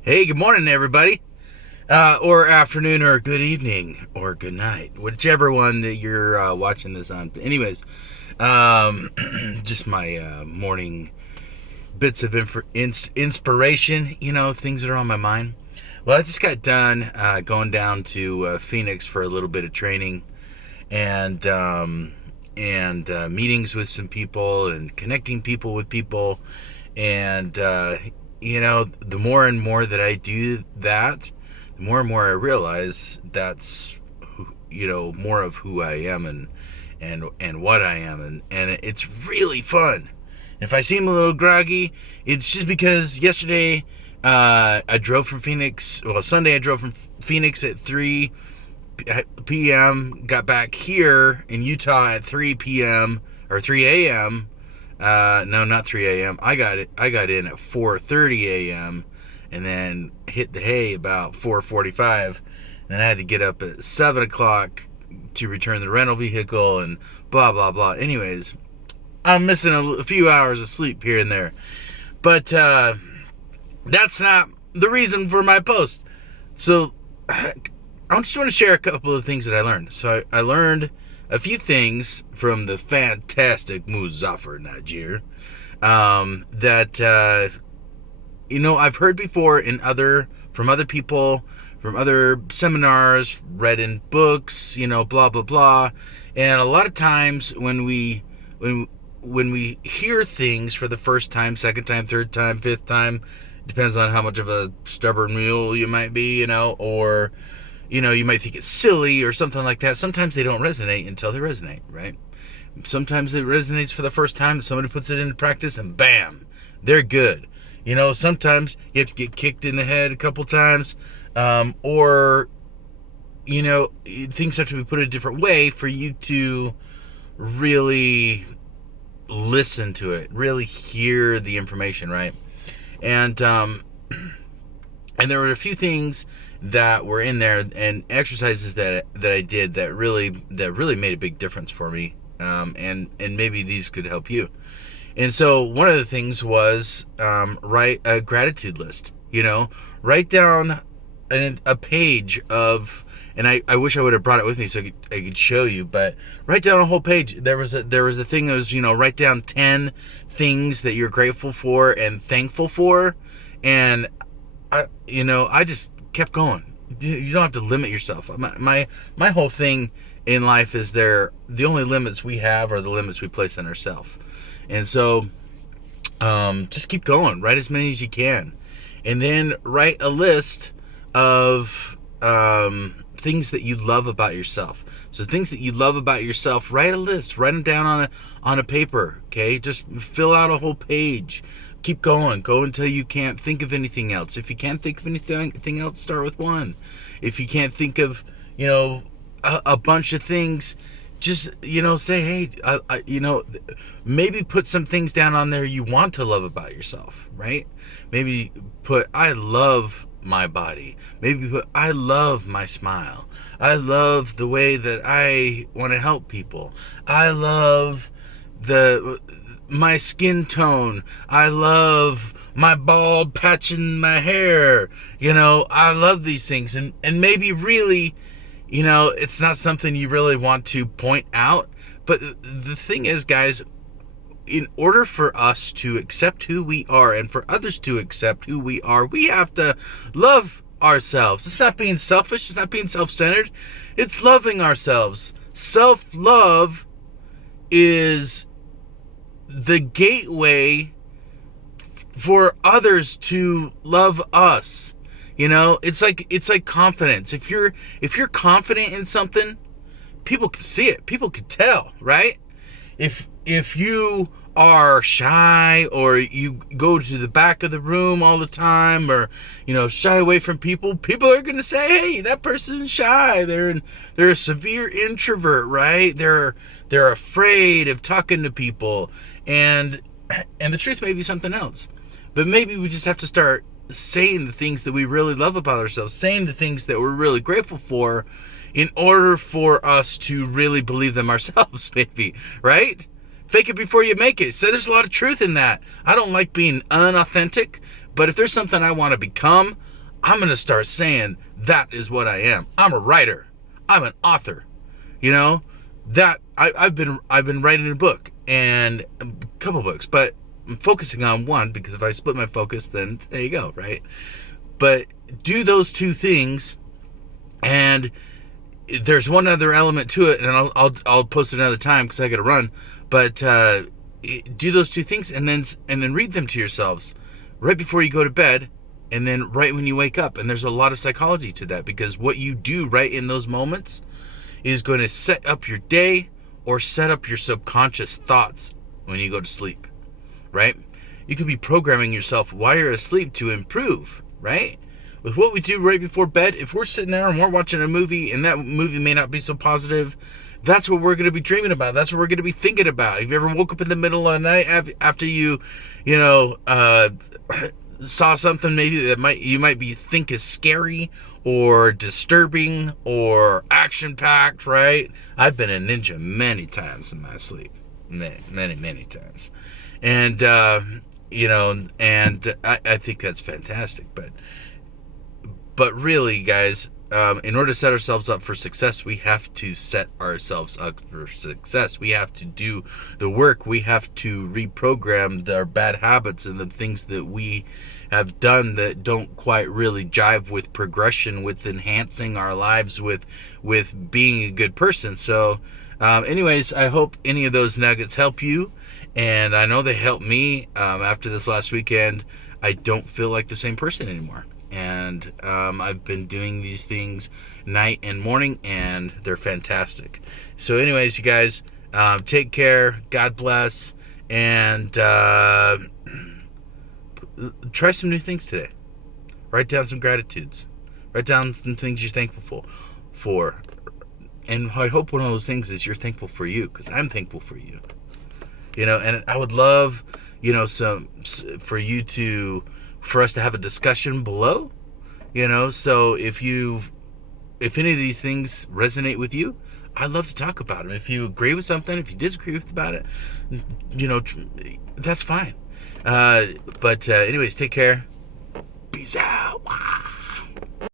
Hey, good morning, everybody. Or afternoon, or good evening, or good night, whichever one that you're watching this on. But anyways, um, just my morning bits of inspiration, things that are on my mind. Well, I just got done going down to Phoenix for a little bit of training and meetings with some people and connecting people with people. And, the more and more that I do that, the more and more I realize that's, more of who I am and what I am. And it's really fun. If I seem a little groggy, it's just because yesterday I drove from Phoenix. Well, Sunday I drove from Phoenix at 3 p.m. Got back here in Utah at 3 p.m. or 3 a.m. No, not 3 a.m. I got in at 4:30 a.m. and then hit the hay about 4:45. Then I had to get up at 7 o'clock to return the rental vehicle and blah blah blah. Anyways, I'm missing a few hours of sleep here and there, but that's not the reason for my post. So I just want to share a couple of things that I learned. So I learned a few things from the fantastic Muzaffar Najir that I've heard before from other people, from other seminars, read in books, blah blah blah. And a lot of times when we hear things for the first time, second time, third time, fifth time, depends on how much of a stubborn mule you might be, or you might think it's silly or something like that. Sometimes they don't resonate until they resonate, right? Sometimes it resonates for the first time, somebody puts it into practice, and bam, they're good. Sometimes you have to get kicked in the head a couple times, or things have to be put a different way for you to really listen to it, really hear the information, right? And and there were a few things that were in there and exercises that I did that really made a big difference for me, and maybe these could help you. And so one of the things was write a gratitude list. Write down a page of, and I wish I would have brought it with me so I could show you, but write down a whole page. There was a thing that was, write down 10 things that you're grateful for and thankful for, and I just kept going. You don't have to limit yourself. My whole thing in life is the only limits we have are the limits we place on ourselves. And so just keep going. Write as many as you can. And then write a list of things that you love about yourself. So things that you love about yourself, write a list. Write them down on a paper, okay? Just fill out a whole page. Keep going. Go until you can't think of anything else. If you can't think of anything else, start with one. If you can't think of, a bunch of things, just, say, hey, maybe put some things down on there you want to love about yourself, right? Maybe put, I love my body. Maybe put, I love my smile. I love the way that I want to help people. I love my skin tone. I love my bald patch in my hair. I love these things. And maybe really, it's not something you really want to point out. But the thing is, guys, in order for us to accept who we are and for others to accept who we are, we have to love ourselves. It's not being selfish. It's not being self-centered. It's loving ourselves. Self-love is the gateway for others to love us. It's like confidence. If you're confident in something, people can see it. People can tell, right? If you are shy, or you go to the back of the room all the time, or shy away from people are going to say, hey, that person's shy. They're a severe introvert, right? They're afraid of talking to people. And the truth may be something else. But maybe we just have to start saying the things that we really love about ourselves, saying the things that we're really grateful for, in order for us to really believe them ourselves, maybe, right? Fake it before you make it. So there's a lot of truth in that. I don't like being unauthentic, but if there's something I want to become, I'm going to start saying that is what I am. I'm a writer. I'm an author. You know, that I've been writing a book and a couple books, but I'm focusing on one because if I split my focus, then there you go, right? But do those two things, and there's one other element to it, and I'll post it another time because I got to run. But do those two things, and then read them to yourselves right before you go to bed, and then right when you wake up. And there's a lot of psychology to that, because what you do right in those moments is going to set up your day or set up your subconscious thoughts when you go to sleep, right? You can be programming yourself while you're asleep to improve, right? With what we do right before bed, if we're sitting there and we're watching a movie and that movie may not be so positive, that's what we're going to be dreaming about. That's what we're going to be thinking about. Have you ever woke up in the middle of the night after you saw something maybe that you might think is scary or disturbing or action-packed, right? I've been a ninja many times in my sleep. Many times. And, I think that's fantastic. But really, guys, in order to set ourselves up for success, we have to set ourselves up for success. We have to do the work. We have to reprogram our bad habits and the things that we have done that don't quite really jive with progression, with enhancing our lives, with being a good person. So, anyways, I hope any of those nuggets help you. And I know they helped me. After this last weekend, I don't feel like the same person anymore. And I've been doing these things night and morning, and they're fantastic. So anyways, you guys, take care. God bless. And try some new things today. Write down some gratitudes. Write down some things you're thankful for. And I hope one of those things is you're thankful for you, because I'm thankful for you. And I would love, for us to have a discussion below, so if any of these things resonate with you, I'd love to talk about them. If you agree with something, if you disagree with about it, that's fine. But anyways, take care. Peace out.